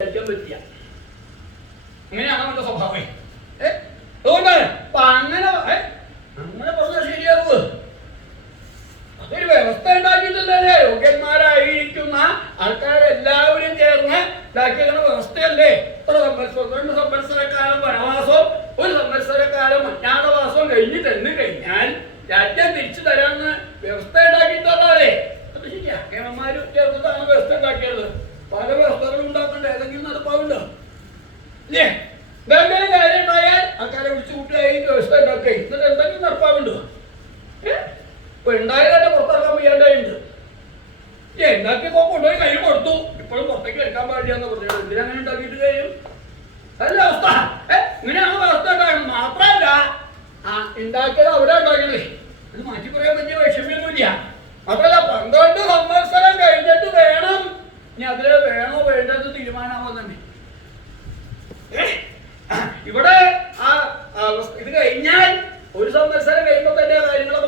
പറ്റിയ അങ്ങനെയാണ് അവന്റെ സ്വഭാവം. അതുകൊണ്ടാണ് അപ്പൊ അങ്ങനെ പറഞ്ഞാൽ ശരിയാവുക. അതൊരു വ്യവസ്ഥ ഉണ്ടാക്കിയിട്ടല്ലേ യോഗ്യന്മാരായിരിക്കുന്ന ആൾക്കാരെല്ലാവരും ചേർന്ന് ഉണ്ടാക്കിയ വ്യവസ്ഥയല്ലേ. 2 സംവത്സരക്കാലം വനവാസവും 1 സംവത്സരക്കാലം അജ്ഞാതവാസവും കഴിഞ്ഞ് തന്നു കഴിഞ്ഞാൽ രാജ്യം തിരിച്ചു തരാമെന്ന് വ്യവസ്ഥ ഉണ്ടാക്കിയിട്ടല്ലേ. അത് ശരിയാ, കേരളന്മാര് ചേർന്നിട്ടാണ് വ്യവസ്ഥ ഉണ്ടാക്കിയത്. പല വ്യവസ്ഥകളും ഉണ്ടാക്കേണ്ട ഏതെങ്കിലും നടപ്പാവുണ്ടോ? ഇല്ലേ? എന്തെങ്കിലും കാര്യം ഉണ്ടായാൽ ആൾക്കാരെ വിളിച്ചു കൂട്ടുകയായി വ്യവസ്ഥ ഉണ്ടാക്കുക. എന്നിട്ട് എന്തെങ്കിലും നടപ്പാവുണ്ടോ? ഇപ്പൊ ഉണ്ടായതന്നെ പുറത്തിറക്കാൻ വയ്യാണ്ടായിട്ടുണ്ട്. ഉണ്ടാക്കിയപ്പോ കൊണ്ടുപോയി കയ്യിൽ കൊടുത്തു, ഇപ്പോഴും പുറത്തേക്ക് എടുക്കാൻ പാടില്ലാന്ന് പറഞ്ഞത്. എന്തിനങ്ങനെ ഉണ്ടാക്കിയിട്ട് കഴിയും? അതല്ല അവസ്ഥ. ഇങ്ങനെയാണ് വ്യവസ്ഥ ഉണ്ടാകുന്നത്. മാത്രമല്ല ഉണ്ടാക്കിയത് അവരെ ഉണ്ടാക്കിയത്. അത് മാറ്റി പറയാൻ പറ്റിയ വിഷമൊന്നുമില്ല. മാത്രമല്ല 12 സംവത്സരം കഴിഞ്ഞിട്ട് വേണം ഇനി അതില് വേണോ വേണ്ടത് തീരുമാനമാവാൻ തന്നെ. ഇവിടെ ഇത് കഴിഞ്ഞാൽ 1 സംവത്സരം കഴിയുമ്പോ തന്നെ കാര്യങ്ങളൊക്കെ